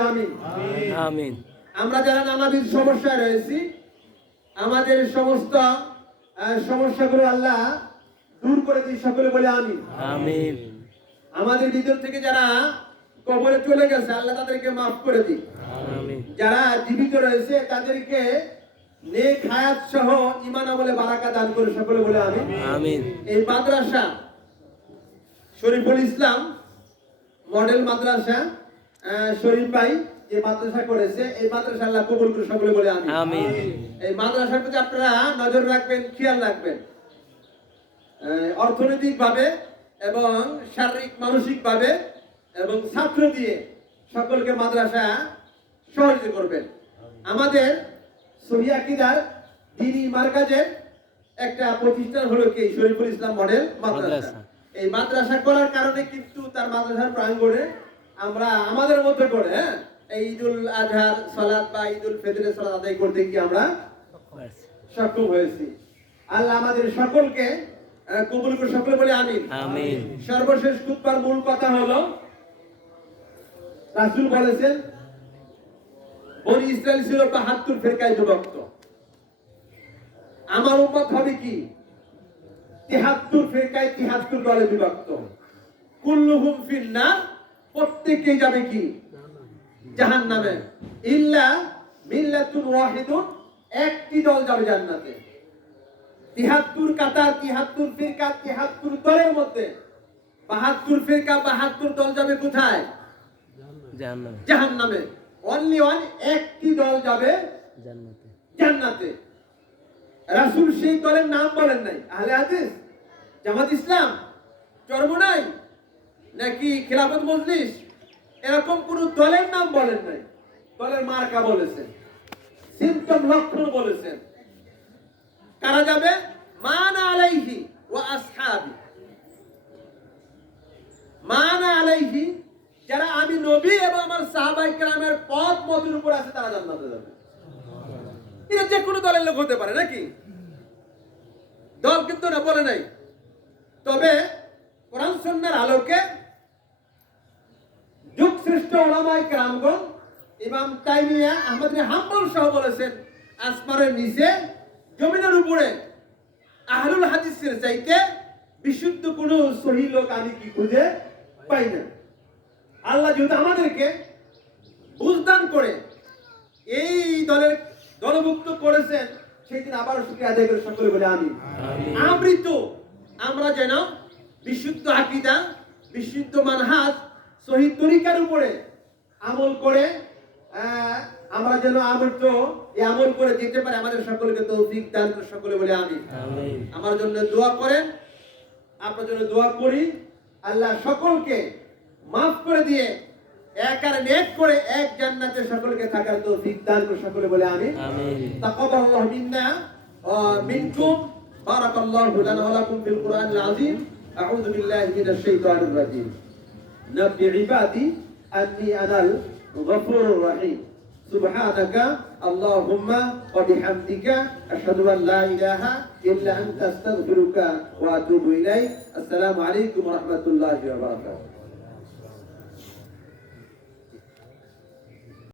বলে আমি আমিন। আমরা যারা নানাবিধ সমস্যায় রয়েছি আমাদের সমস্ত সমস্যাগুলো আল্লাহ দূর করে দিই সকলে বলে আমি আমিন। আমাদের ভিতর থেকে যারা কবরে চলে গেছে আল্লাহ তাদেরকে মাফ করে দিই আমিন। যারা জীবিত রয়েছে তাদেরকে নেক হায়াত সহ ইমান আমলে বারাকা দান করে সকলে বলে আমি আমিন। এই মাদ্রাসা শরীফুল ইসলাম মডেল মাদ্রাসা শরীফ ভাই যে মাদ্রাসা করেছে এই মাদ্রাসা আল্লাহ কবুল করে সকলে বলে আমি এই মাদ্রাসার প্রতি আপনারা নজর রাখবেন খেয়াল রাখবেন। অর্থনৈতিক ভাবে এবং শারীরিক মানসিক ভাবে এবং ছাত্র দিয়ে সকলকে মাদ্রাসা সহযোগিতা করবেন। আমাদের সহিয়াকিদার দিনী মার্কাজের একটা প্রতিষ্ঠান হলো কি? শরীফুল ইসলাম মডেল মাদ্রাসা। মাদ্রাসা। এই মাদ্রাসা করার কারণে কিন্তু তার মাদ্রাসার প্রাঙ্গণে আমরা আমাদের মধ্যে করে হ্যাঁ? এই ঈদুল আজহার সালাত বা ঈদুল ফিতরের সালাত আদায় করতে গিয়ে আমরা সক্ষম হয়েছি। আল্লাহ আমাদের সকলকে কবুল করে সকলে বলে আমিন। আমিন। সর্বশেষ খুতবার মূল কথা হলো রাসূল বলেছেন বনি ইসরায়েল ছিল বাহাত্তর ফেরকায় বিভক্ত। আমার উম্মত হবে কি? তিহাত্তর ফেরকায় তিহাত্তর দলে বিভক্ত। কুল্লুহুম ফিন্নার প্রত্যেকেই যাবে কি? জাহান নামে ইল্লা মিল্লাতুন ওয়াহিদুন একটি দল যাবে জান্নাতে। তিহাত্তর কাতার তিহাত্তর ফিরকা তিহাত্তর দলের মধ্যে। বাহাত্তর ফিরকা বাহাত্তর দল যাবে কোথায়? জাহান নামে অনলি ওয়ান একটি দল যাবে জান্নাতে। জান্নাতে। রাসূল সেই দলের নাম বলেন নাই। আহলে হাদিস? জামাত ইসলাম? চরমনাই নাকি খেলাফত মজলিস? এরকম কোন দলের নাম বলেন নাই। দলের মার্কা বলেছেন। সিমটম লক্ষণ বলেছেন। কারা যাবে? মানা আলাইহি ওয়া আসহাবি। মানা আলাইহি, যারা আমি নবী এবং আমার সাহাবাই কেরামের পথ মতের উপর আছে, তারা জান্নাতে যাবে। এটা যে কোনো দলের লোক হতে পারে, নাকি? দল কিন্তু না বলে নাই। তবে কোরআন সন্ন্যার আলোকে শ্রেষ্ঠ ওলামাই কেরামগণ ইমাম তাইমিয়া আহমদ হাম্বল সহ বলেছেন আসমানের নিচে জমিনের উপরে। আহলুল হাদিসের চাইতে বিশুদ্ধ কোনো সহি লোক আমি কি খুঁজে পাই না। আল্লাহ যেহেতু আমাদেরকে বুঝদান করে এই দলের দলভুক্ত করেছেন সেই দিন আবার শুক্রিয়া আদায় করে সকলে বলে আমি আমৃত আমরা যেন বিশুদ্ধ আকিদা বিশুদ্ধ মানহাজ সহি তরিকার উপরে আমল করে আমরা যেন আমল তো এই আমল করে যেতে পারে আমাদের সকলকে তৌফিক দান করে সকলে বলে আমি। আমার জন্য দোয়া করেন আপনার জন্য দোয়া করি। আল্লাহ সকলকে মাফ করে দিয়ে এক আর নেক করে এক জান্নাতে সকলকে থাকার তো দান করে সকলে বলে আমি। তাকাবাল্লাহু মিন্না ওয়া মিনকুম। বারাকাল্লাহু লানা ওয়া লাকুম ফিল কুরআনিল আযীম। আউযু বিল্লাহি মিনাশ শাইতানির রাজীম। نبي عبادي أني أنا الغفور الرحيم. سبحانك اللهم وبحمدك أشهد أن لا إله إلا أنت أستغفرك وأتوب إليك. السلام عليكم ورحمة الله وبركاته.